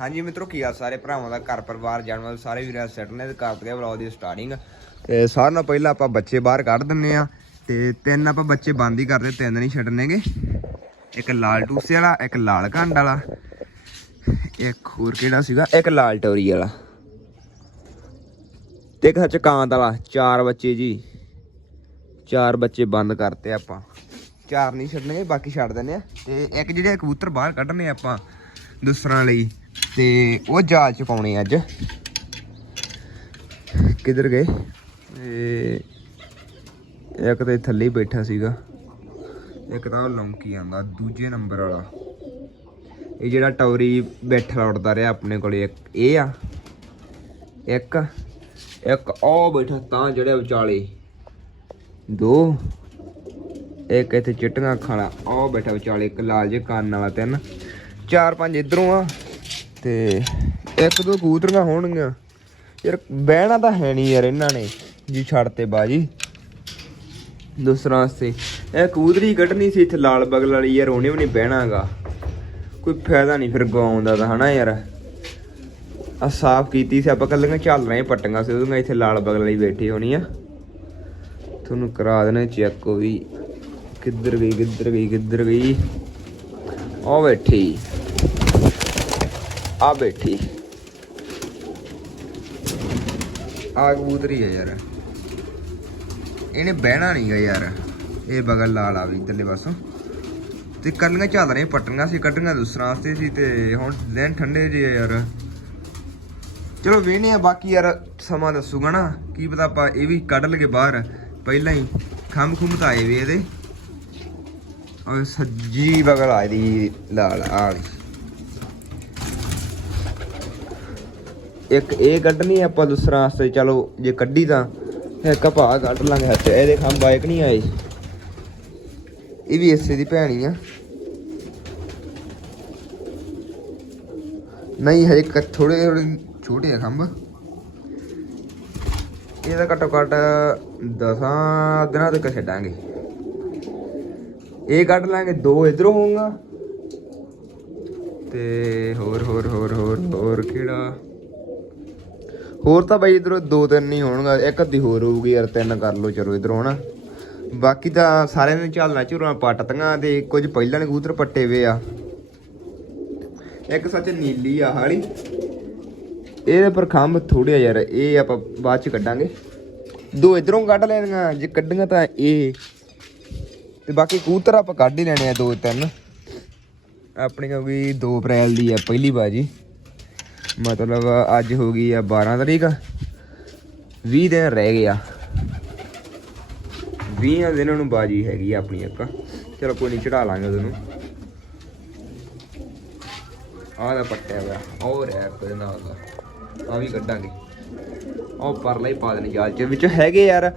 ਹਾਂਜੀ ਮਿੱਤਰੋ, ਕੀ ਆ ਸਾਰੇ ਭਰਾਵਾਂ ਦਾ? ਘਰ ਪਰਿਵਾਰ ਜਾਨਵਰ ਸਾਰੇ ਵੀਰਾਂ ਸੈਟ ਨੇ ਤੇ ਕਰਦੇ ਗਿਆ ਵਲੌਗ ਦੀ ਸਟਾਰਟਿੰਗ ਤੇ ਸਾਰਿਆਂ ਨਾਲ ਪਹਿਲਾਂ ਆਪਾਂ ਬੱਚੇ ਬਾਹਰ ਕੱਢ ਦਿੰਨੇ ਆ। ਤੇ ਤਿੰਨ ਆਪਾਂ ਬੱਚੇ ਬੰਦ ਹੀ ਕਰਦੇ, ਤਿੰਨ ਨਹੀਂ ਛੱਡਣੇਗੇ ਇੱਕ ਲਾਲ ਟੂਸੇ ਵਾਲਾ, ਇੱਕ ਲਾਲ ਘੰਡ ਵਾਲਾ। ਇੱਕ ਹੋਰ ਕਿਹੜਾ ਸੀਗਾ? ਇੱਕ ਲਾਲ ਟੋਰੀ ਵਾਲਾ। ਤੇ ਇੱਕ ਚਕਾਂਤ ਵਾਲਾ, ਚਾਰ ਬੱਚੇ ਜੀ। ਚਾਰ ਬੱਚੇ ਬੰਦ ਕਰਤੇ ਆਪਾਂ। ਚਾਰ ਨਹੀਂ ਛੱਡਣਗੇ ਬਾਕੀ ਛੱਡ ਦਿੰਨੇ ਆ। ਤੇ ਇੱਕ ਜਿਹੜੇ ਕਬੂਤਰ ਬਾਹਰ ਕੱਢਣੇ ਆਪਾਂ, ਦੂਸਰਾਂ ਲਈ। ਤੇ ਉਹ ਜਾਲ ਚ ਪਾਉਣੇ ਅੱਜ। ਕਿੱਧਰ ਗਏ? ਤੇ ਇੱਕ ਤੇ ਥੱਲੇ ਹੀ ਬੈਠਾ ਸੀਗਾ। ਇੱਕ ਤਾਂ ਉਹ ਲੌਂਕੀ ਆਂਦਾ ਦੂਜੇ ਨੰਬਰ ਵਾਲਾ। ਇਹ ਜਿਹੜਾ ਟੌਰੀ ਬੈਠਾ ਉੱਡਦਾ ਰਿਹਾ ਆਪਣੇ ਕੋਲੇ, ਇੱਕ ਇਹ ਆ, ਇੱਕ ਇੱਕ ਉਹ ਬੈਠਾ ਤਾਂ ਜਿਹੜੇ ਵਿਚਾਲੇ। ਦੋ, ਇੱਕ ਇੱਥੇ ਚਿੱਟੀਆਂ ਅੱਖਾਂ ਵਾਲਾ, ਉਹ ਬੈਠਾ ਵਿਚਾਲੇ, ਇੱਕ ਲਾਲ ਜੇ ਕੰਨ ਵਾਲਾ ਤਿੰਨ, ਚਾਰ ਪੰਜ ਇਧਰੋਂ ਆ। ਤੇ ਇੱਕ ਦੋ ਕਬੂਤਰੀਆਂ ਹੋਣਗੀਆਂ। ਯਾਰ, ਬਹਿਣਾ ਤਾਂ ਹੈ ਨਹੀਂ ਯਾਰ ਇਹਨਾਂ ਨੇ ਜੀ ਛੱਡ ਤੇ ਬਾਜੀ। ਦੂਸਰਾ ਵਾਸਤੇ ਇਹ ਕਬੂਤਰੀ ਕੱਢਣੀ ਸੀ ਇੱਥੇ ਲਾਲ ਬਗਲ ਵਾਲੀ, ਯਾਰ ਉਹਨੇ ਵੀ ਨਹੀਂ ਬਹਿਣਾਗਾ। ਕੋਈ ਫਾਇਦਾ ਨਹੀਂ ਫਿਰ ਗਾਉਣ ਦਾ ਤਾਂ, ਹਨਾ ਯਾਰ? ਆ ਸਾਫ਼ ਕੀਤੀ ਸੀ, ਆਪਾਂ ਕੱਲੀਆਂ ਚੱਲ ਰਹੇ ਪੱਟੀਆਂ ਸੀ ਉਹਦੀਆਂ ਇੱਥੇ ਲਾਲ ਬਗਲ ਵਾਲੀ ਬੈਠੀ ਹੋਣੀ ਆ। ਤੁਹਾਨੂੰ ਕਰਾ ਦੇਣਾ ਚੈੱਕ ਉਹ ਵੀ। ਕਿੱਧਰ ਗਈ ਕਿੱਧਰ ਗਈ ਕਿੱਧਰ ਗਈ? ਆ ਬੈਠੀ। ਆ ਬੈਠੀ। ਆ ਕਬੂਤਰੀ ਹੈ ਯਾਰ। ਇਹਨੇ ਬਹਿਣਾ ਨਹੀਂਗਾ ਯਾਰ। ਇਹ ਬਗਲ ਲਾਲ ਆ ਵੀ ਇਧਰਲੇ ਪਾਸੋਂ। ਤੇ ਕੱਲੀਆਂ ਚੱਲ ਰਹੀਆਂ ਪਟਣੀਆਂ ਸੀ, ਕੱਢੀਆਂ ਦੂਸਰਾ ਵਾਸਤੇ ਸੀ ਤੇ ਹੁਣ ਦਿਨ ਠੰਡੇ ਜੇ ਆ ਯਾਰ। ਚਲੋ ਵੇਹਨੇ ਆ, ਬਾਕੀ ਯਾਰ ਸਮਾਂ ਦੱਸੂਗਾ ਨਾ। ਕੀ ਪਤਾ ਆਪਾਂ ਇਹ ਵੀ ਕੱਢ ਲਗੇ ਬਾਹਰ। ਪਹਿਲਾਂ ਹੀ ਖੰਮ ਖੁੰਮ ਤਾਂ ਆਏ ਵੇ ਇਹਦੇ। ਔਰ ਸੱਜੀ ਬਗਲ ਆਈ ਦੀ ਲਾਲ ਆਲੀ ਇੱਕ ਇਹ ਕੱਢਣੀ ਆਪਾਂ ਦੂਸਰਾ ਵਾਸਤੇ, ਚਲੋ ਜੇ ਕੱਢੀ ਤਾਂ ਇੱਕ ਭਾ ਕੱਢ ਲਾਂਗੇ ਹੱਥ, ਇਹਦੇ ਖੰਭ ਆਇਕ ਨਹੀਂ ਆਏ? ਇਹ ਵੀ ਇਸੇ ਦੀ ਭੈਣੀ ਆ। ਨਹੀਂ, ਹਜੇ ਕ- ਥੋੜੇ ਥੋੜੇ ਛੋਟੇ ਆ ਖੰਭ। ਇਹਦਾ ਘੱਟੋ ਘੱਟ ਦਸਾਂ ਦਿਨਾਂ ਤੱਕ ਛੱਡਾਂਗੇ। ਇਹ ਕੱਢ ਲਾਂਗੇ, ਦੋ ਇਧਰੋਂ ਹੋਊਗਾ। ਤੇ ਹੋਰ ਹੋਰ ਹੋਰ ਹੋਰ ਹੋਰ ਕਿਹੜਾ? ਹੋਰ ਤਾਂ ਬਾਈ ਇਧਰੋਂ ਦੋ ਤਿੰਨ ਨਹੀਂ ਹੋਣਗਾ, ਇੱਕ ਅੱਧੀ ਹੋਰ ਹੋਊਗੀ ਯਾਰ, ਤਿੰਨ ਕਰ ਲਓ ਚਲੋ ਇਧਰੋਂ ਹਨਾ। ਬਾਕੀ ਤਾਂ ਸਾਰਿਆਂ ਨੇ ਝਾਲਣਾ ਝੁਰਨਾ ਪੱਟਤੀਆਂ ਤੇ ਕੁਝ ਪਹਿਲਾਂ ਨੇ ਕਬੂਤਰ ਪੱਟੇ ਵੇ ਆ। ਇੱਕ ਸੱਚ ਨੀਲੀ ਆ ਹਾਲੀ। ਇਹਦੇ ਪਰ ਖੰਭ ਥੋੜੇ ਆ ਯਾਰ, ਇਹ ਆਪਾਂ ਬਾਅਦ ਚ ਕੱਢਾਂਗੇ। ਦੋ ਇਧਰੋਂ ਕੱਢ ਲੈਣੀਆਂ, ਜੇ ਕੱਢੀਆਂ ਤਾਂ ਇਹ। ਤੇ ਬਾਕੀ ਕਬੂਤਰ ਆਪਾਂ ਕੱਢ ਹੀ ਲੈਣੇ ਆ ਦੋ ਤਿੰਨ। ਆਪਣੀ ਕਿਉਂਕਿ 2 ਅਪ੍ਰੈਲ ਦੀ ਆ, ਪਹਿਲੀ ਬਾਜੀ। ਮਤਲਬ ਅੱਜ ਹੋ ਗਈ ਆ 12 ਤਰੀਕ। 20 ਦਿਨ ਰਹਿ ਗਏ ਆ। 20 ਦਿਨਾਂ ਨੂੰ ਬਾਜੀ ਹੈਗੀ ਆ ਆਪਣੀ ਇੱਕ। ਚਲੋ ਕੋਈ ਨਹੀਂ ਚੜਾ ਲਾਂਗੇ ਉਹਨੂੰ। ਆਹ ਦਾ ਪੱਟਿਆ ਹੋਇਆ ਹੋਰ ਹੈ ਕੋਈ ਨਾਲ ਦਾ। ਆ ਵੀ ਕੱਢਾਂਗੇ। ਉਹ ਪਰਲਾ ਹੀ ਪਾ ਦੇਣੇ ਜਾਲ ਚ। ਵਿੱਚ ਹੈਗੇ ਯਾਰ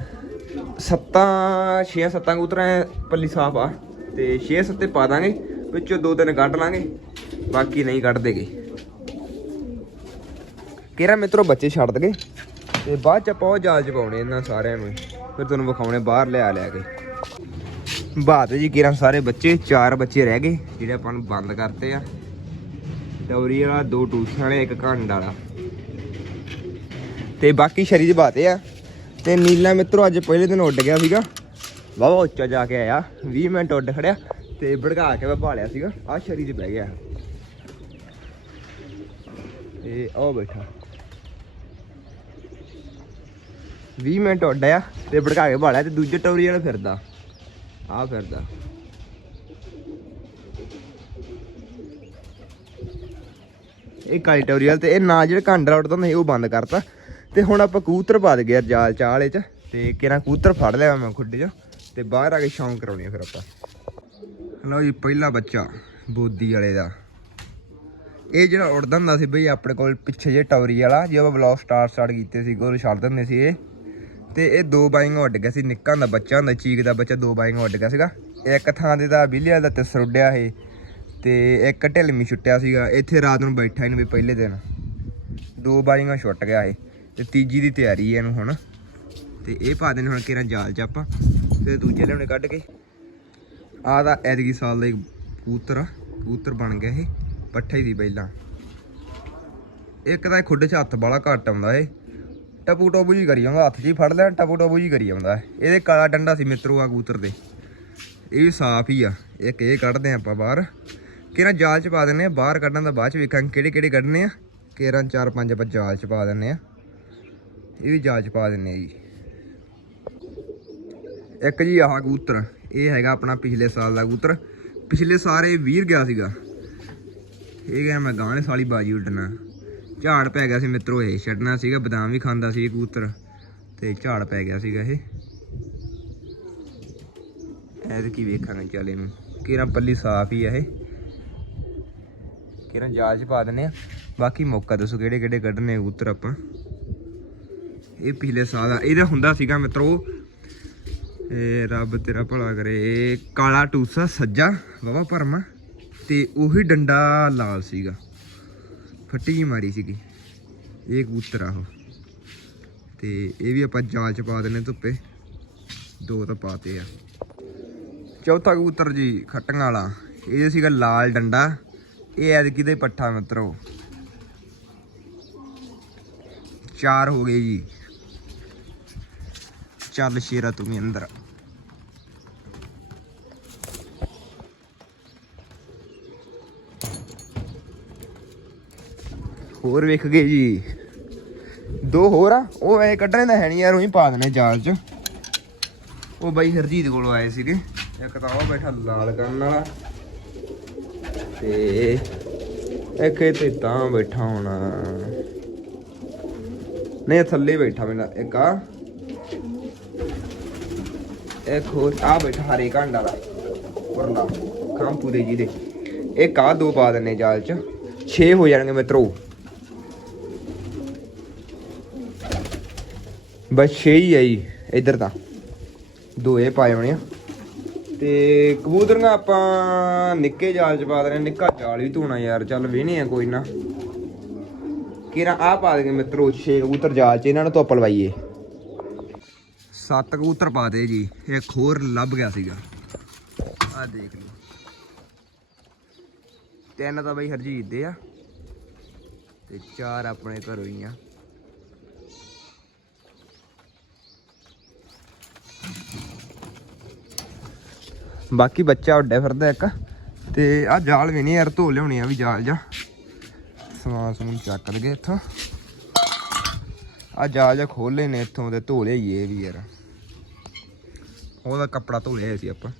ਸੱਤਾਂ 6 ਸੱਤਾਂ ਕਬੂਤਰਾਂ ਪੱਲੀ ਸਾਫ਼ ਆ। ਤੇ 6 ਸੱਤੇ ਪਾ ਦਾਂਗੇ, ਵਿੱਚੋਂ ਦੋ ਤਿੰਨ ਕੱਢ ਲਾਂਗੇ। ਬਾਕੀ ਨਹੀਂ ਕੱਢ ਦੇਗੇ ਕਿਹੜਾ ਮਿੱਤਰੋ ਬੱਚੇ ਛੱਡ ਦਗੇ? ਤੇ ਬਾਅਦ ਚ ਆਪਾਂ ਉਹ ਜਾਲ ਚ ਪਾਉਣੇ ਇਹਨਾਂ ਸਾਰਿਆਂ ਨੂੰ। ਫਿਰ ਤੁਹਾਨੂੰ ਵਿਖਾਉਣੇ ਬਾਹਰ ਲਿਆ ਲਿਆ ਕੇ। ਬਾਤ ਜੀ ਕਿਰਾਂ ਸਾਰੇ ਬੱਚੇ, ਚਾਰ ਬੱਚੇ ਰਹਿ ਗਏ, ਜਿਹੜੇ ਆਪਾਂ ਨੂੰ ਬੰਦ ਕਰਤੇ ਆ। ਟੌਰੀ ਵਾਲਾ, ਦੋ ਟੂਸਿਆਂ ਵਾਲੇ, ਇੱਕ ਘੰਡ ਵਾਲਾ। ਤੇ ਬਾਕੀ ਸ਼ਰੀ ਦੀ ਬਾਤੇ ਆ। ਤੇ ਨੀਲਾ ਮਿੱਤਰੋ ਅੱਜ ਪਹਿਲੇ ਦਿਨ ਉੱਡ ਗਿਆ ਸੀਗਾ। ਵਾਵਾ ਉੱਚਾ ਜਾ ਕੇ ਆਇਆ। 20 ਮਿੰਟ ਉੱਡ ਖੜਿਆ ਤੇ ਭੜਕਾ ਕੇ ਮੈਂ ਭਾਲਿਆ ਸੀਗਾ। ਆ ਸ਼ਰੀ 'ਚ ਬਹਿ ਗਿਆ। ਤੇ ਉਹ ਬੈਠਾ। 20 ਮਿੰਟ ਉੱਡਿਆ ਤੇ ਭੜਕਾ ਕੇ ਭਾਲਿਆ ਤੇ ਦੂਜੇ ਟੌਰੀ ਵਾਲਾ ਫਿਰਦਾ। ਆ ਫਿਰਦਾ। ਇਹ ਕਾਲੀ ਟੌਰੀਅਲ ਤੇ ਇਹ ਨਾ ਜਿਹੜੇ ਘੰਡਾ ਉੱਡਦਾ ਹੁੰਦਾ ਸੀ, ਉਹ ਬੰਦ ਕਰਤਾ। ਤੇ ਹੁਣ ਆਪਾਂ ਕਬੂਤਰ ਪਾ ਦੇ ਗਿਆ ਜਾਲ ਚਾਲ ਵਾਲੇ ਚ, ਤੇ ਕਿਹੜਾ ਕਬੂਤਰ ਫੜ ਲਿਆ ਮੈਂ ਖੁੱਡੇ ਚ, ਤੇ ਬਾਹਰ ਆ ਕੇ ਸ਼ੌਂਕ ਕਰਾਉਣੀ ਫਿਰ ਆਪਾਂ। ਲਓ ਜੀ, ਪਹਿਲਾ ਬੱਚਾ, ਬੋਦੀ ਵਾਲੇ ਦਾ। ਇਹ ਜਿਹੜਾ ਉੜਦਾ ਹੁੰਦਾ ਸੀ ਬਈ, ਆਪਣੇ ਕੋਲ ਪਿੱਛੇ ਜੇ ਟੌਰੀ ਵਾਲਾ, ਜੇ ਆਪਾਂ ਬਲੌਗ ਸਟਾਰਟ ਸਟਾਰਟ ਕੀਤੇ ਸੀ ਕੋਲ ਛੱਡ ਦਿੰਦੇ ਸੀ ਇਹ। ਤੇ ਇਹ ਦੋ ਬਾਈਆਂ ਉੱਡ ਗਿਆ ਸੀ, ਨਿੱਕਾ ਹੁੰਦਾ, ਬੱਚਾ ਹੁੰਦਾ, ਚੀਕ ਦਾ ਬੱਚਾ, ਦੋ ਬਾਈਆਂ ਉੱਡ ਗਿਆ ਸੀਗਾ। ਇੱਕ ਥਾਂ 'ਤੇ ਤਾਂ ਬਿੱਲੀਆ ਦਾ ਤੇ ਸਰੁੱਡਿਆ ਇਹ, ਤੇ ਇੱਕ ਢਿਲਮੀ ਛੁੱਟਿਆ ਸੀਗਾ, ਇੱਥੇ ਰਾਤ ਨੂੰ ਬੈਠਾ ਇਹਨੂੰ ਵੀ ਪਹਿਲੇ ਦਿਨ। ਦੋ ਬਾਈਆਂ ਛੁੱਟ ਗਿਆ ਇਹ, ਤੇ ਤੀਜੀ ਦੀ ਤਿਆਰੀ ਹੈ ਇਹਨੂੰ ਹੁਣ। ਤੇ ਇਹ ਪਾ ਦੇਣੇ ਹੁਣ ਕਿਰਾਂ ਜਾਲ ਚ ਆਪਾਂ, ਤੇ ਦੂਜੇ ਲਿਆਉਣੇ ਕੱਢ ਕੇ। ਆਹ ਦਾ ਐਤਕੀ ਸਾਲ ਦਾ ਕਬੂਤਰ ਆ, ਕਬੂਤਰ ਬਣ ਗਿਆ ਇਹ, ਪੱਠੇ ਦੀ ਪਹਿਲਾਂ। ਇੱਕ ਤਾਂ ਇਹ ਖੁੱਡ 'ਚ ਹੱਥ ਬਾਲਾ ਘੱਟ ਆਉਂਦਾ ਏ ਟਪੂ ਟਪੂ ਜੀ ਕਰੀ ਜਾਂਦਾ ਹੱਥ 'ਚ ਹੀ ਫੜ ਲੈਣ ਟਪੂ ਟਪੂ ਜੀ ਕਰੀ ਜਾਂਦਾ ਇਹਦੇ ਕਾਲਾ ਡੰਡਾ ਸੀ ਮਿੱਤਰੋ ਆ ਕਬੂਤਰ ਦੇ। ਇਹ ਵੀ ਸਾਫ਼ ਹੀ ਆ। ਇੱਕ ਇਹ ਕੱਢਦੇ ਆ ਆਪਾਂ ਬਾਹਰ। ਕਿਹੜਾ ਜਾਲ 'ਚ ਪਾ ਦਿੰਨੇ ਆ? ਬਾਹਰ ਕੱਢਣ ਦਾ ਬਾਅਦ 'ਚ ਵੇਖਾਂਗੇ ਕਿਹੜੇ ਕਿਹੜੇ ਕੱਢਣੇ ਆ। ਕੇਰਾਂ ਚਾਰ ਪੰਜ ਆਪਾਂ ਜਾਲ 'ਚ ਪਾ ਦਿੰਨੇ ਆ। ਇਹ ਵੀ ਜਾਲ 'ਚ ਪਾ ਦਿੰਨੇ ਆ ਜੀ। ਇੱਕ ਜੀ ਆਹ ਕਬੂਤਰ, ਇਹ ਹੈਗਾ ਆਪਣਾ ਪਿਛਲੇ ਸਾਲ ਦਾ ਕਬੂਤਰ। ਪਿਛਲੇ ਸਾਰੇ ਵੀਰ ਗਿਆ ਸੀਗਾ। ਇਹ ਗਿਆ ਮੈਂ ਗਾਣੇ ਸਾਲੀ ਬਾਜੀ ਉੱਡਣਾ। ਝਾੜ ਪੈ ਗਿਆ ਸੀ ਮਿੱਤਰੋ ਇਹ, ਛੱਡਣਾ ਸੀਗਾ, ਬਦਾਮ ਵੀ ਖਾਂਦਾ ਸੀ ਕਬੂਤਰ, ਤੇ ਝਾੜ ਪੈ ਗਿਆ ਸੀਗਾ ਇਹ। ਐਦ ਕੀ ਵੇਖਾਂਗੇ ਚੱਲ ਇਹਨੂੰ ਕਿਰਾਂ ਪੱਲੀ ਸਾਫ਼ ਹੀ ਆ ਇਹ। ਕਿਰਾਂ ਜਾਲ ਚ ਪਾ ਦਿੰਨੇ ਆ। ਬਾਕੀ ਮੌਕਾ ਦੱਸੋ ਕਿਹੜੇ ਕਿਹੜੇ ਕੱਢਨੇ ਕਬੂਤਰ ਆਪਾਂ। ਇਹ ਪਿਛਲੇ ਸਾਲ ਦਾ ਇਹਦਾ ਹੁੰਦਾ ਸੀਗਾ ਮਿੱਤਰੋ ਇਹ ਰੱਬ ਤੇਰਾ ਭਲਾ ਕਰੇ, ਕਾਲਾ ਟੂਸਾ ਸੱਜਾ ਵਾਵਾ ਭਰਮਾ, ਤੇ ਉਹੀ ਡੰਡਾ ਲਾਲ ਸੀਗਾ। ਫੱਟੀ ਜਿਹੀ ਮਾਰੀ ਸੀਗੀ। ਇਹ ਕਬੂਤਰ ਆ ਉਹ। ਤੇ ਇਹ ਵੀ ਆਪਾਂ ਜਾਲ ਚ ਪਾ ਦਿੰਨੇ ਧੁੱਪੇ। ਦੋ ਤਾਂ ਪਾਤੇ ਆ। ਚੌਥਾ ਕਬੂਤਰ ਜੀ ਖੱਟੀਆਂ ਵਾਲਾ। ਇਹ ਸੀਗਾ ਲਾਲ ਡੰਡਾ। ਇਹ ਐਤਕੀ ਦੇ ਪੱਠਾ ਮਿੱਤਰੋ। ਚਾਰ ਹੋ ਗਏ ਜੀ। ਚੱਲ ਸ਼ੇਰਾ ਤੂੰ ਵੀ ਅੰਦਰ ਹੋਰ ਵੇਖ ਗਏ ਜੀ। ਦੋ ਹੋਰ ਆ, ਉਹ ਐ ਕੱਢਣੇ ਤਾਂ ਹੈ ਨਹੀਂ ਯਾਰ, ਉਹੀ ਪਾ ਦੇਣੇ ਜਾਲ 'ਚ। ਉਹ ਬਾਈ ਹਰਜੀਤ ਕੋਲ ਆਏ ਸੀਗੇ। ਇੱਕ ਤਾਂ ਉਹ ਬੈਠਾ ਲਾਲ ਕਰਨ ਵਾਲਾ। ਤੇ ਇੱਕ ਇਹ ਤਾਂ ਬੈਠਾ ਹੋਣਾ। ਨਹੀਂ ਥੱਲੇ ਬੈਠਾ ਮੇਰਾ, ਇੱਕ ਆ। ਇੱਕ ਹੋਰ ਆ ਬੈਠਾ ਹਰੇ ਘੰਡਾ ਦਾ ਉਰਲਾ ਕਾਮਪੂਰੇ ਜੀ ਦੇ ਇੱਕ ਆ ਦੋ ਪਾ ਦਿੰਨੇ ਜਾਲ 'ਚ। 6 ਹੋ ਜਾਣਗੇ ਮਿੱਤਰੋ। ਬਸ 6 ਹੀ ਆਈ ਇੱਧਰ ਤਾਂ। ਦੋ ਇਹ ਪਾਏ ਹੋਣੇ ਆ। ਤੇ ਕਬੂਤਰੀਆਂ ਆਪਾਂ ਨਿੱਕੇ ਜਾਲ ਚ ਪਾ ਦੇਣੇ, ਨਿੱਕਾ ਜਾਲ ਵੀ ਧੋਣਾ ਯਾਰ, ਚੱਲ ਵੇਹਨੇ ਆ ਕੋਈ ਨਾ। ਕਿਰਾ ਆ ਪਾ ਦੇ ਮਿੱਤਰੋ 6 ਕਬੂਤਰ ਜਾਲ ਚ, ਇਹਨਾਂ ਨੂੰ ਧੁੱਪ ਲਵਾਈਏ। ਸੱਤ ਕਬੂਤਰ ਪਾ ਦੇ ਜੀ, ਇੱਕ ਹੋਰ ਲੱਭ ਗਿਆ ਸੀਗਾ। ਆ ਦੇਖ ਲਓ। ਤਿੰਨ ਤਾਂ ਬਈ ਹਰਜੀਤ ਦੇ ਆ, ਤੇ ਚਾਰ ਆਪਣੇ ਘਰੋਂ ਹੀ ਆ। ਬਾਕੀ ਬੱਚਾ ਉੱਡੇ ਫਿਰਦਾ ਇੱਕ। ਤੇ ਆ ਜਾਲ ਵੀ ਨਹੀਂ ਯਾਰ ਧੋ ਲਿਆਉਣੀ ਆ ਵੀ ਜਾਲ ਜਾ ਸਮਾਨ ਸਮੂਨ ਚੱਕ ਲਗੇ ਇੱਥੋਂ। ਆ ਜਾਲ ਜਾ ਖੋਲੇ ਨੇ ਇੱਥੋਂ ਤੇ ਧੋ ਲਿਆਈਏ ਵੀ ਯਾਰ। ਉਹਦਾ ਕੱਪੜਾ ਧੋ ਲਿਆ ਸੀ ਆਪਾਂ।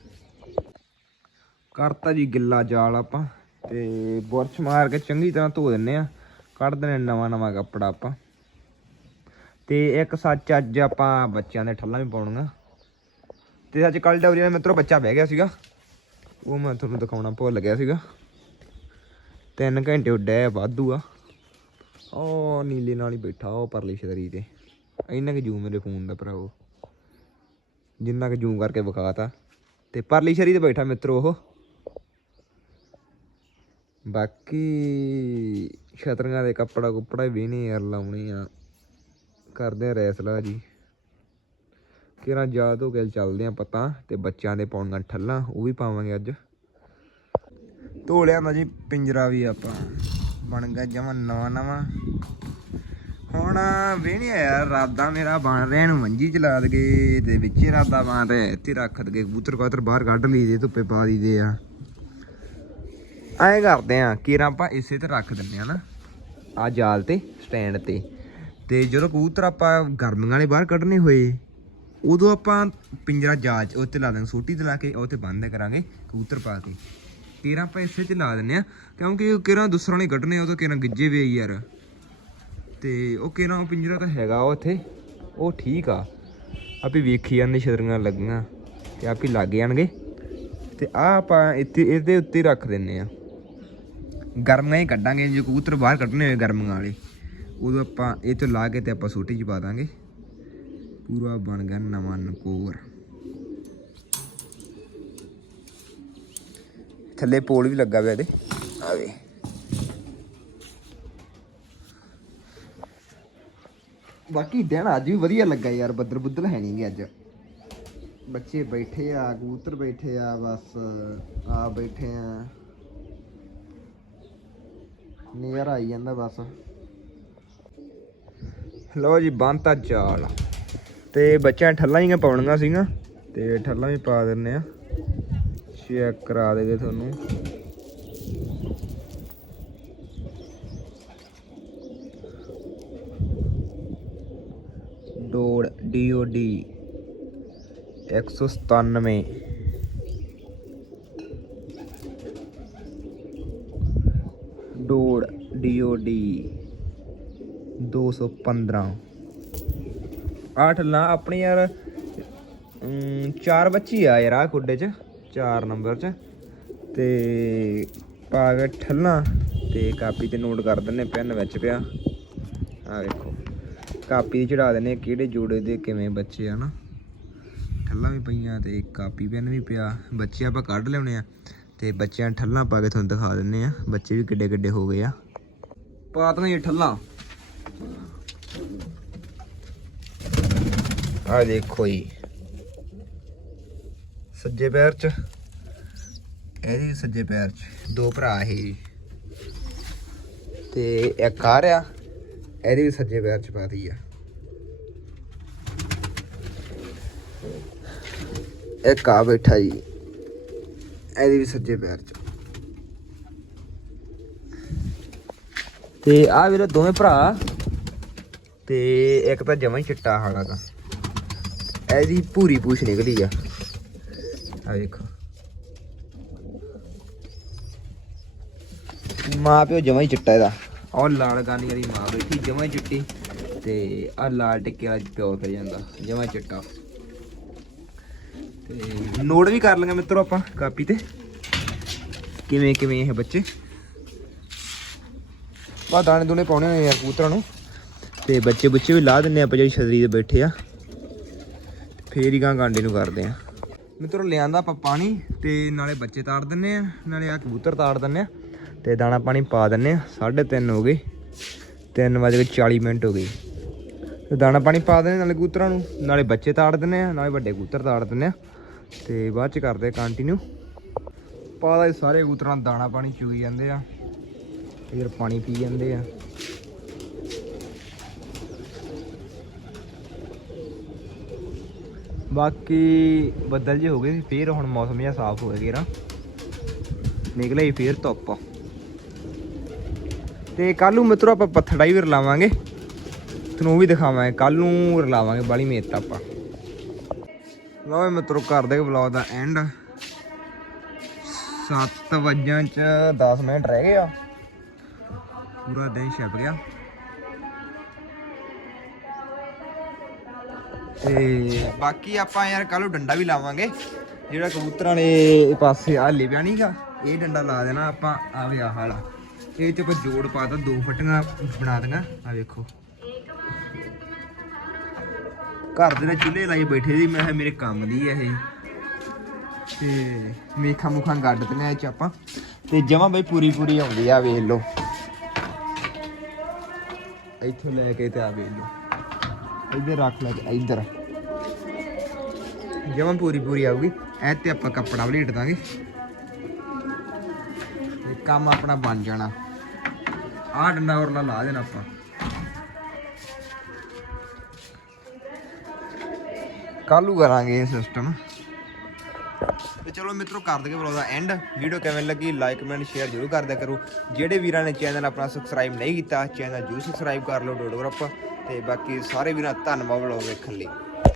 ਕਰਤਾ ਜੀ ਗਿੱਲਾ ਜਾਲ ਆਪਾਂ। ਤੇ ਬੁਰਸ਼ ਮਾਰ ਕੇ ਚੰਗੀ ਤਰ੍ਹਾਂ ਧੋ ਦਿੰਨੇ ਆ। ਕੱਢ ਦਿੰਨੇ ਨਵਾਂ ਨਵਾਂ ਕੱਪੜਾ ਆਪਾਂ। ਤੇ ਇੱਕ ਸੱਚ ਅੱਜ ਆਪਾਂ ਬੱਚਿਆਂ ਦੇ ਠੱਲਾਂ ਵੀ ਪਾਉਣੀਆਂ। ਤੇ ਅੱਜ ਕੱਲ ਡਵਰੀ ਨਾਲ ਮਿੱਤਰੋ ਬੱਚਾ ਬਹਿ ਗਿਆ ਸੀਗਾ। ਉਹ ਮੈਂ ਤੁਹਾਨੂੰ ਦਿਖਾਉਣਾ, ਭੁੱਲ ਗਿਆ ਸੀਗਾ। 3 ਘੰਟੇ ਉੱਡਿਆ ਵਾਧੂ ਆ। ਉਹ ਨੀਲੇ ਨਾਲ ਹੀ ਬੈਠਾ, ਉਹ ਪਰਲੀ ਛਤਰੀ ਤੇ। ਇੰਨਾ ਕਿ ਜੂਮ ਮੇਰੇ ਫੋਨ ਦਾ ਭਰਾਵੋ ਜਿੰਨਾ ਕਿ ਜੂਮ ਕਰਕੇ ਵਿਖਾਤਾ। ਤੇ ਪਰਲੀ ਛਤਰੀ ਤੇ ਬੈਠਾ ਮਿੱਤਰੋ ਉਹ। ਬਾਕੀ ਛਤਰੀਆਂ ਦੇ ਕੱਪੜਾ ਕੁੱਪੜਾ ਵੀ ਨਹੀਂ ਯਾਰ ਲਾਉਣੇ ਆ। ਕਰਦੇ ਰੈਸਲਾ ਜੀ। ਕਿਰਾਂ ਯਾਦ ਹੋ ਗਿਆ, ਚੱਲਦੇ ਆ ਪਤਾ ਤੇ ਬੱਚਿਆਂ ਦੇ ਪਾਉਣੀਆਂ ਠੱਲਾਂ, ਉਹ ਵੀ ਪਾਵਾਂਗੇ ਅੱਜ। ਧੋ ਲਿਆਂਦਾ ਜੀ, ਪਿੰਜਰਾ ਵੀ ਆਪਾਂ। ਬਣ ਗਿਆ ਜਮਾ ਨਵਾਂ ਨਵਾਂ। ਹੁਣ ਵੇਹਣੀ ਯਾਰ ਰਾਦਾ ਮੇਰਾ ਬਣ ਰਿਹਾ ਨੂੰ ਮੰਜੀ ਚਲਾ ਦਗੇ ਤੇ ਵਿੱਚੇ ਰਾਦਾ ਬਣ ਰਿਹਾ, ਇੱਥੇ ਰੱਖ ਦਗੇ ਕਬੂਤਰ ਕਾਤਰ ਬਾਹਰ ਕੱਢ ਲਈਦੇ ਧੁੱਪੇ ਪਾ ਦਈਦੇ ਆ। ਐਂ ਕਰਦੇ ਆ, ਕਿਰਾਂ ਆਪਾਂ ਇਸੇ ਤੇ ਰੱਖ ਦਿੰਨੇ ਆ ਨਾ ਆ ਜਾਲ ਤੇ, ਸਟੈਂਡ ਤੇ। ਤੇ ਜਦੋਂ ਕਬੂਤਰ ਆਪਾਂ ਗਰਮੀਆਂ ਵਾਲੇ ਬਾਹਰ ਕੱਢਣੇ ਹੋਏ ਉਦੋਂ ਆਪਾਂ ਪਿੰਜਰਾ ਜਾਜ ਉੱਤੇ ਲਾ ਦਾਂਗੇ ਸੋਟੀ ਤੇ ਲਾ ਕੇ, ਉਹ ਤੇ ਬੰਦ ਕਰਾਂਗੇ, ਕਬੂਤਰ ਪਾ ਕੇ। ਕੇਰਾਂ ਆਪਾਂ ਇਸੇ ਚ ਲਾ ਦਿੰਨੇ ਆ ਕਿਉਂਕਿ ਉਹ ਕੇਰਾਂ ਦੂਸਰਾ ਨਹੀਂ ਕੱਢਣੇ, ਉਹ ਤਾਂ ਕੇਰਾਂ ਗਿੱਜੇ ਵੇ ਯਾਰ। ਤੇ ਉਹ ਕੇਰਾਂ ਉਹ ਪਿੰਜਰਾ ਤਾਂ ਹੈਗਾ ਉਹ ਉੱਥੇ ਉਹ ਠੀਕ ਆ। ਆਪੇ ਵੇਖੀ ਜਾਂਦੇ, ਛਤਰੀਆਂ ਲੱਗੀਆਂ, ਤੇ ਆਪੇ ਲੱਗ ਜਾਣਗੇ। ਤੇ ਆ ਆਪਾਂ ਇੱਥੇ, ਇਹਦੇ ਉੱਤੇ ਰੱਖ ਦਿੰਨੇ ਆ ਗਰਮੀਆਂ ਹੀ ਕੱਢਾਂਗੇ, ਜੇ ਕਬੂਤਰ ਬਾਹਰ ਕੱਢਣੇ ਹੋਏ ਗਰਮੀਆਂ ਵਾਲੇ, ਉਦੋਂ ਆਪਾਂ ਇਹ ਤੋਂ ਲਾ ਕੇ ਤੇ ਆਪਾਂ ਸੋਟੀ 'ਚ ਪਾ ਦਾਂਗੇ। ਪੂਰਾ ਬਣ ਗਿਆ ਨਵਾਂ ਨਕੋਰ। ਥੱਲੇ ਪੋਲ ਵੀ ਲੱਗਾ ਪਿਆ ਇਹਦੇ। ਆ ਵੇ ਬਾਕੀ ਦਿਨ ਅੱਜ ਵੀ ਵਧੀਆ ਲੱਗਾ ਯਾਰ, ਬੱਦਲ ਬੁੱਦਲ ਹੈ ਨਹੀਂਗੇ ਅੱਜ। ਬੱਚੇ ਬੈਠੇ ਆ, ਕਬੂਤਰ ਬੈਠੇ ਆ, ਬਸ ਆ ਬੈਠੇ ਆ। ਨਜ਼ਾਰਾ ਆਈ ਜਾਂਦਾ ਬਸ। ਲਓ ਜੀ, ਬੰਨਤਾ ਚਾਲ ਤੇ ਬੱਚਿਆਂ ਨੇ ਠੱਲਾਂ ਹੀ ਪਾਉਣੀਆਂ ਸੀਗੀਆਂ, ਤੇ ਠੱਲਾਂ ਵੀ ਪਾ ਦਿੰਨੇ ਆ। ਚੈੱਕ ਕਰਾ ਦੇਗੇ ਤੁਹਾਨੂੰ। ਡੋੜ ਡੀਓਡੀ 197 ਡੋੜ ਡੀਓਡੀ 215 ਆਠ ਲਾ ਆਪਣੇ ਯਾਰ ਚਾਰ ਬੱਚੀ ਆ ਯਾਰ ਆ ਕੁੱਡੇ ਚ, ਚਾਰ ਨੰਬਰ ਚ। ਤੇ ਪਾ ਕੇ ਠੱਲਾਂ, ਤੇ ਕਾਪੀ ਤੇ ਨੋਟ ਕਰ ਦਿੰਨੇ ਪੈਨ ਵਿੱਚ ਪਿਆ। ਆ ਵੇਖੋ, ਕਾਪੀ ਚੜਾ ਦਿੰਨੇ ਕਿਹੜੇ ਜੋੜੇ ਦੇ, ਕਿਵੇਂ ਬੱਚੇ ਆ ਨਾ। ਠੱਲਾਂ ਵੀ ਪਈਆਂ ਤੇ ਕਾਪੀ ਪੈਨ ਵੀ ਪਿਆ, ਬੱਚੇ ਆਪਾਂ ਕੱਢ ਲਿਆਉਣੇ ਆ। ਤੇ ਬੱਚਿਆਂ ਨੂੰ ਠੱਲਾਂ ਪਾ ਕੇ ਤੁਹਾਨੂੰ ਦਿਖਾ ਦਿੰਨੇ ਆ, ਬੱਚੇ ਵੀ ਕਿੱਡੇ ਕਿੱਡੇ ਹੋ ਗਏ ਆ। ਪਾਤੀਆਂ ਇਹ ਠੱਲਾਂ। ਆ ਦੇਖੋ ਜੀ। ਸੱਜੇ ਪੈਰ ਚ। ਇਹਦੀ ਵੀ ਸੱਜੇ ਪੈਰ ਚ। ਦੋ ਭਰਾ ਇਹ ਜੀ। ਤੇ ਇੱਕ ਆ ਰਿਹਾ। ਇਹਦੇ ਵੀ ਸੱਜੇ ਪੈਰ ਚ ਪਾਤੀ ਆ। ਇੱਕ ਆ ਬੈਠਾ ਜੀ। ਇਹਦੇ ਵੀ ਸੱਜੇ ਪੈਰ ਚ। ਤੇ ਆ ਵੀਰੇ ਦੋਵੇਂ ਭਰਾ। ਤੇ ਇੱਕ ਤਾਂ ਜਮਾਂ ਹੀ ਚਿੱਟਾ ਹਾਲਾ ਦਾ। ਇਹਦੀ ਪੂਰੀ ਪੂਛ ਨਿਕਲੀ ਆ। ਆ ਵੇਖੋ ਮਾਂ ਪਿਓ ਜਮਾਂ ਹੀ ਚਿੱਟਾ ਇਹਦਾ। ਉਹ ਲਾਲ ਗਾਨੀ ਵਾਲੀ ਮਾਂ ਬੈਠੀ, ਜਮਾਂ ਹੀ ਚਿੱਟੀ। ਤੇ ਆ ਲਾਲ ਟਿੱਕੇ ਵਾਲਾ ਪਿਓ ਫਿਰ ਜਾਂਦਾ, ਜਮਾਂ ਚਿੱਟਾ। ਤੇ ਨੋਟ ਵੀ ਕਰ ਲਾਂਗੇ ਮਿੱਤਰੋ ਆਪਾਂ, ਕਾਪੀ ਤੇ। ਕਿਵੇਂ ਕਿਵੇਂ ਇਹ ਬੱਚੇ? ਪਾ ਦਾਣੇ ਦੂਣੇ ਪਾਉਣੇ ਹੋਏ ਯਾਰ ਕਬੂਤਰਾਂ ਨੂੰ। ਤੇ ਬੱਚੇ ਬੁੱਚੇ ਵੀ ਲਾ ਦਿੰਨੇ ਆਪਾਂ ਜਿਹੜੀ ਛਤਰੀ ਤੇ ਬੈਠੇ ਆ। ਫੇਰ ਹੀ ਗਾਂ ਗਾਂਡੇ ਨੂੰ ਕਰਦੇ ਆ। ਮਿੱਤਰੋ, ਲਿਆਂਦਾ ਆਪਾਂ ਪਾਣੀ ਤੇ ਨਾਲੇ ਬੱਚੇ ਤਾੜ ਦਿੰਨੇ ਆ, ਨਾਲੇ ਆ ਕਬੂਤਰ ਤਾੜ ਦਿੰਨੇ ਆ ਤੇ ਦਾਣਾ ਪਾਣੀ ਪਾ ਦਿੰਨੇ ਆ। 3:30 ਹੋ ਗਏ 3 ਵਜੇ 40 ਮਿੰਟ ਹੋ ਗਏ। ਤੇ ਦਾਣਾ ਪਾਣੀ ਪਾ ਦਿੰਨੇ ਨਾਲੇ ਕਬੂਤਰਾਂ ਨੂੰ, ਨਾਲੇ ਬੱਚੇ ਤਾੜ ਦਿੰਨੇ ਆ, ਨਾਲੇ ਵੱਡੇ ਕਬੂਤਰ ਤਾੜ ਦਿੰਨੇ ਆ ਤੇ ਬਾਅਦ ਚ ਕਰਦੇ ਕੰਟੀਨਿਊ ਪਾਦਾ ਸਾਰੇ ਕਬੂਤਰਾਂ ਦਾਣਾ ਪਾਣੀ ਚੂਈ ਜਾਂਦੇ ਆ, ਫਿਰ ਪਾਣੀ ਪੀ ਜਾਂਦੇ ਆ। ਬਾਕੀ ਬੱਦਲ ਜੇ ਹੋ ਗਏ ਸੀ, ਫੇਰ ਹੁਣ ਮੌਸਮ ਜਿਹਾ ਸਾਫ਼ ਹੋ ਗਿਆ ਨਾ। ਨਿਕਲੇ ਫੇਰ ਧੁੱਪ। ਤੇ ਕੱਲ ਨੂੰ ਮਿੱਤਰੋ ਆਪਾਂ ਪੱਥੜਾ ਹੀ ਰਲਾਵਾਂਗੇ। ਤੁਹਾਨੂੰ ਉਹ ਵੀ ਦਿਖਾਵਾਂਗੇ ਕੱਲ ਨੂੰ ਰਲਾਵਾਂਗੇ ਬਾਲੀ ਮੇਤ ਆਪਾਂ। ਲਓ ਮਿੱਤਰੋ ਕਰ ਦੇ ਵਲੌਗ ਦਾ ਐਂਡ 7 ਵਜੇ ਚ 10 ਮਿੰਟ ਰਹਿ ਗਏ ਆ। ਪੂਰਾ ਦਿਨ ਛਪ ਗਿਆ। ਤੇ ਬਾਕੀ ਆਪਾਂ ਯਾਰ ਕੱਲ ਨੂੰ ਡੰਡਾ ਵੀ ਲਾਵਾਂਗੇ। ਜਿਹੜਾ ਕਬੂਤਰਾਂ ਵਾਲੇ ਪਾਸੇ ਆ ਲਿਵਿਆ ਨਹੀਂਗਾ ਇਹ ਡੰਡਾ ਲਾ ਦੇਣਾ ਆਪਾਂ ਆਵੇ ਆਹ ਵਾਲਾ। ਇਹ ਚ ਆਪਾਂ ਜੋੜ ਪਾਤਾ ਦੋ ਫਟੀਆਂ ਬਣਾ ਦੇਣਾ ਆ ਵੇਖੋ। ਘਰ ਦੇ ਨਾਲ ਚੁੱਲ੍ਹੇ ਲਾਈ ਬੈਠੇ ਸੀ, ਮੈਂ ਕਿਹਾ ਮੇਰੇ ਕੰਮ ਦੀ ਹੈ ਇਹ। ਤੇ ਮੇਖਾਂ ਮੁਖਾਂ ਗੱਡ ਤੇ ਇਹ ਚ ਆਪਾਂ। ਤੇ ਜਮਾਂ ਬਈ ਪੂਰੀ ਪੂਰੀ ਆਉਂਦੀ ਆ, ਵੇਖ ਲਓ। ਇੱਥੋਂ ਲੈ ਕੇ ਤੇ ਆ ਵੇਖ ਲਓ। ਇੱਧਰ ਰੱਖ ਲੈ ਕੇ ਇੱਧਰ ਜਮਾਂ ਪੂਰੀ ਪੂਰੀ ਆਊਗੀ। ਇਹ ਤੇ ਆਪਾਂ ਕੱਪੜਾ ਵਲੇਟ ਦਾਂਗੇ ਇਹ ਕੰਮ ਆਪਣਾ ਬਣ ਜਾਣਾ। ਆਹ ਡੰਡਾ ਹੋਰ ਲਾ ਦੇਣਾ ਆਪਾਂ। ਕੱਲੂ ਕਰਾਂਗੇ ਇਹ ਸਿਸਟਮ ਤੇ ਚਲੋ ਮਿੱਤਰੋ, ਕਰ ਦਗੇ ਵਲੌਗ ਦਾ ਐਂਡ ਵੀਡੀਓ ਕਿਵੇਂ ਲੱਗੀ ਲਾਈਕ ਕਮੈਂਟ ਸ਼ੇਅਰ ਜ਼ਰੂਰ ਕਰ ਕਰੋ। ਜਿਹੜੇ ਵੀਰਾਂ ਨੇ ਚੈਨਲ ਆਪਣਾ ਸਬਸਕ੍ਰਾਈਬ ਨਹੀਂ ਕੀਤਾ ਚੈਨਲ ਜਰੂਰ ਸਬਸਕ੍ਰਾਈਬ ਕਰ ਲਓ ਡੋਡ ਗਰੁੱਪ ਤੇ ਬਾਕੀ ਸਾਰੇ ਵੀਰਾਂ ਦਾ ਧੰਨਵਾਦ ਵਲੌਗ ਵੇਖਣ ਲਈ।